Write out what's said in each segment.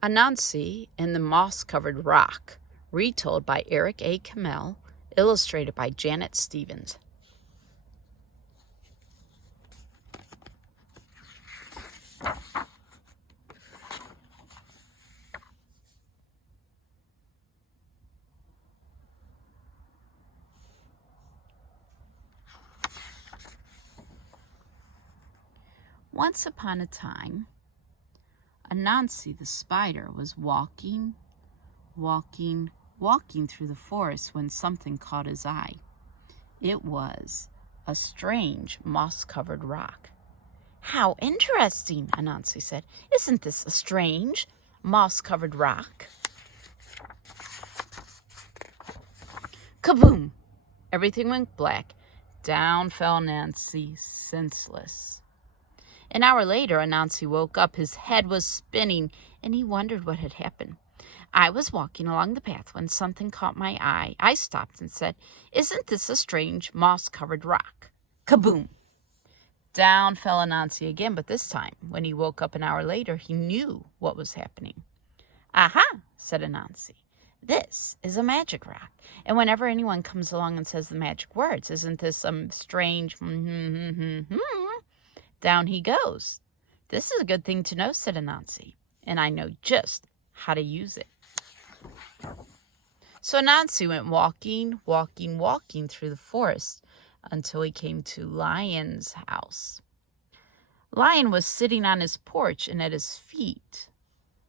Anansi and the Moss-Covered Rock, retold by Eric A. Kimmel, illustrated by Janet Stevens. Once upon a time, Anansi the spider was walking through the forest when something caught his eye. It was a strange moss-covered rock. "How interesting," Anansi said. "Isn't this a strange moss-covered rock?" Kaboom! Everything went black. Down fell Anansi, senseless. An hour later, Anansi woke up. His head was spinning, and he wondered what had happened. "I was walking along the path when something caught my eye. I stopped and said, 'Isn't this a strange moss-covered rock?' Kaboom! Down fell Anansi again, but this time, when he woke up an hour later, he knew what was happening. "Aha," said Anansi. "This is a magic rock. And whenever anyone comes along and says the magic words, isn't this some strange down he goes. This is a good thing to know," said Anansi, "and I know just how to use it." So Anansi went walking through the forest until he came to Lion's house. Lion was sitting on his porch, and at his feet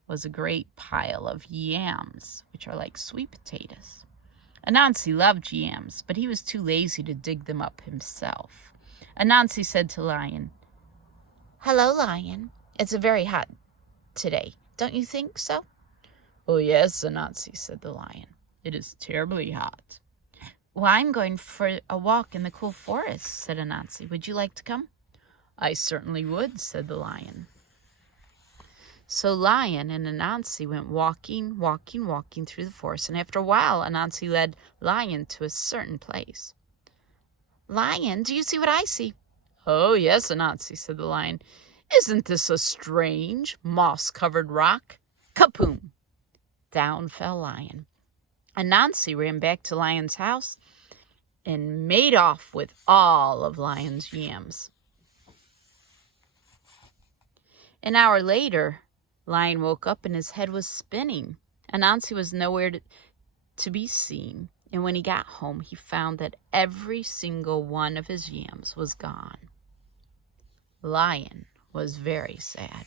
was a great pile of yams, which are like sweet potatoes. Anansi loved yams, but he was too lazy to dig them up himself. Anansi said to Lion, "Hello, Lion. It's very hot today. Don't you think so?" "Oh, yes, Anansi," said the lion. "It is terribly hot." "Well, I'm going for a walk in the cool forest," said Anansi. "Would you like to come?" "I certainly would," said the lion. So Lion and Anansi went walking through the forest, and after a while, Anansi led Lion to a certain place. "Lion, do you see what I see?" "Oh, yes, Anansi," said the lion. "Isn't this a strange moss-covered rock?" Kaboom! Down fell Lion. Anansi ran back to Lion's house and made off with all of Lion's yams. An hour later, Lion woke up and his head was spinning. Anansi was nowhere to be seen, and when he got home, he found that every single one of his yams was gone. Lion was very sad.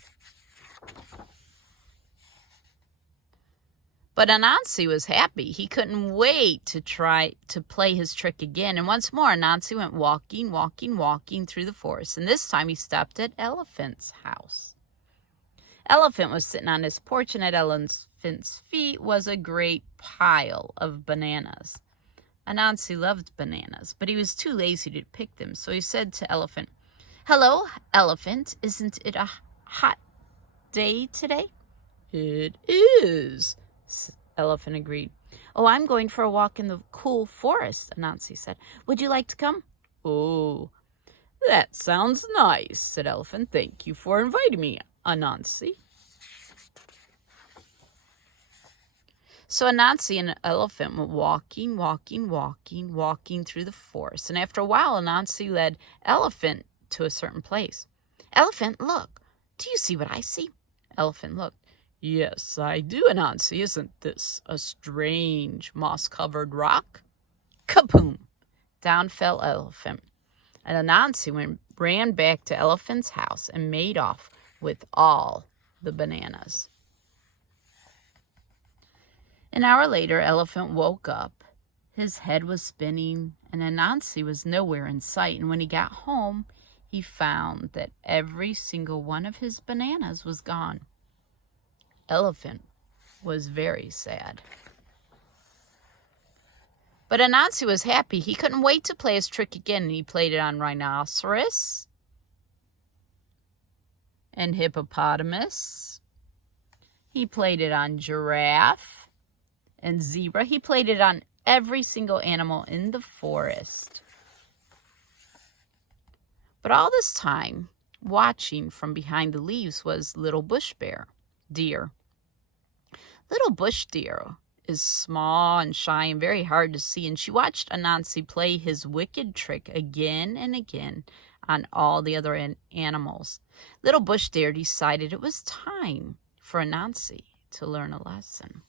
But Anansi was happy. He couldn't wait to try to play his trick again. And once more, Anansi went walking through the forest. And this time he stopped at Elephant's house. Elephant was sitting on his porch, and at Elephant's feet was a great pile of bananas. Anansi loved bananas, but he was too lazy to pick them. So he said to Elephant, "Hello, Elephant. Isn't it a hot day today?" "It is," Elephant agreed. "Oh, I'm going for a walk in the cool forest," Anansi said. "Would you like to come?" "Oh, that sounds nice," said Elephant. "Thank you for inviting me, Anansi." So Anansi and Elephant went walking through the forest. And after a while, Anansi led Elephant to a certain place. "Elephant, look. Do you see what I see?" Elephant looked. "Yes, I do, Anansi. Isn't this a strange moss-covered rock?" Kaboom! Down fell Elephant. And Anansi ran back to Elephant's house and made off with all the bananas. An hour later, Elephant woke up. His head was spinning, and Anansi was nowhere in sight. And when he got home, he found that every single one of his bananas was gone. Elephant was very sad. But Anansi was happy. He couldn't wait to play his trick again, and he played it on rhinoceros and hippopotamus. He played it on giraffe and zebra. He played it on every single animal in the forest. But all this time, watching from behind the leaves was little bush bear, deer. Little bush deer is small and shy and very hard to see, and she watched Anansi play his wicked trick again and again on all the other animals. Little bush deer decided it was time for Anansi to learn a lesson.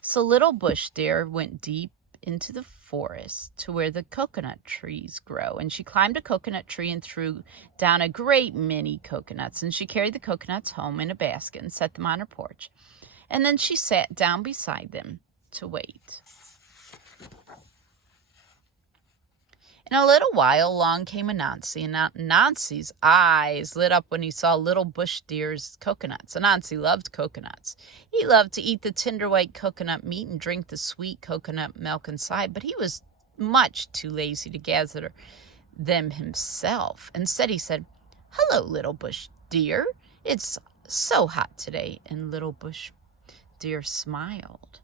So little bush deer went deep into the forest to where the coconut trees grow, and she climbed a coconut tree and threw down a great many coconuts, and she carried the coconuts home in a basket and set them on her porch, and then she sat down beside them to wait. In a little while, along came Anansi, and Anansi's eyes lit up when he saw little bush deer's coconuts. Anansi loved coconuts. He loved to eat the tender white coconut meat and drink the sweet coconut milk inside, but he was much too lazy to gather them himself. Instead, he said, "Hello, little bush deer. It's so hot today." And little bush deer smiled.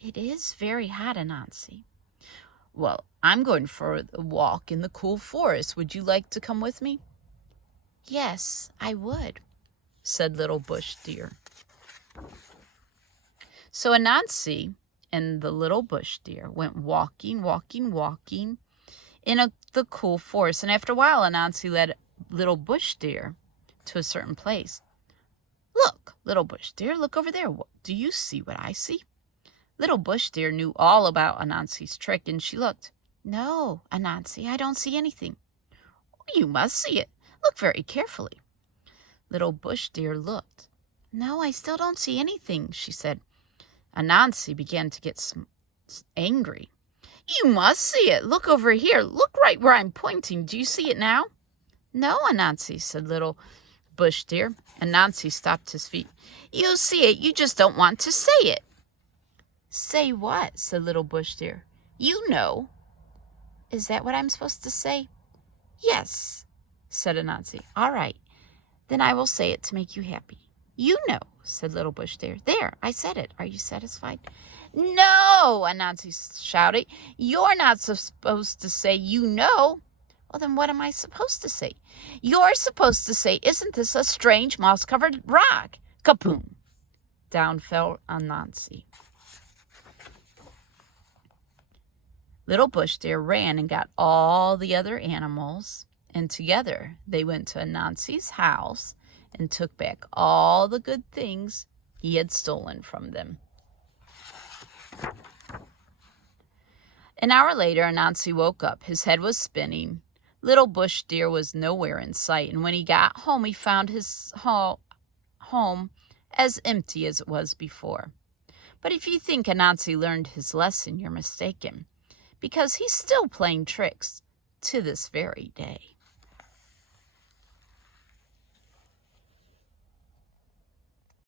"It is very hot, Anansi." "Well, I'm going for a walk in the cool forest. Would you like to come with me?" "Yes, I would," said little bush deer. So Anansi and the little bush deer went walking in the cool forest. And after a while, Anansi led little bush deer to a certain place. "Look, little bush deer, look over there. Do you see what I see?" Little bush deer knew all about Anansi's trick, and she looked. "No, Anansi, I don't see anything." "You must see it. Look very carefully." Little bush deer looked. "No, I still don't see anything," she said. Anansi began to get angry. "You must see it. Look over here. Look right where I'm pointing. Do you see it now?" "No, Anansi," said little bush deer. Anansi stopped his feet. "You see it. You just don't want to say it." "Say what?" said little bush deer. "You know." "Is that what I'm supposed to say?" "Yes," said Anansi. "All right, then I will say it to make you happy." "You know," said little bush deer. "There, I said it. Are you satisfied?" "No," Anansi shouted. "You're not supposed to say you know." "Well, then what am I supposed to say?" "You're supposed to say, 'Isn't this a strange moss-covered rock?'" Kaboom! Down fell Anansi. Little bush deer ran and got all the other animals, and together they went to Anansi's house and took back all the good things he had stolen from them. An hour later, Anansi woke up. His head was spinning. Little bush deer was nowhere in sight, and when he got home, he found his home as empty as it was before. But if you think Anansi learned his lesson, you're mistaken, because he's still playing tricks to this very day.